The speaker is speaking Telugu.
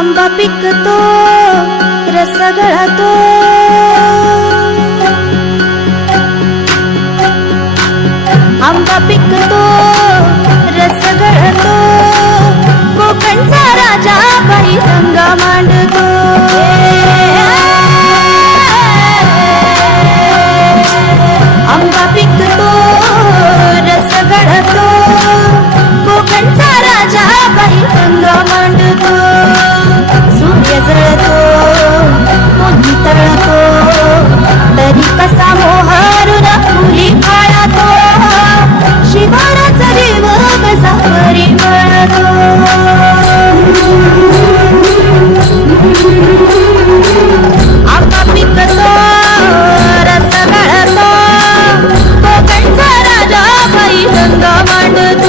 आंबा पिकतो रस गळतो आंबा पिकतो అమ్మ పిత్రతో రసగడతో పోకంచ రాజా పై సంగమాడుతో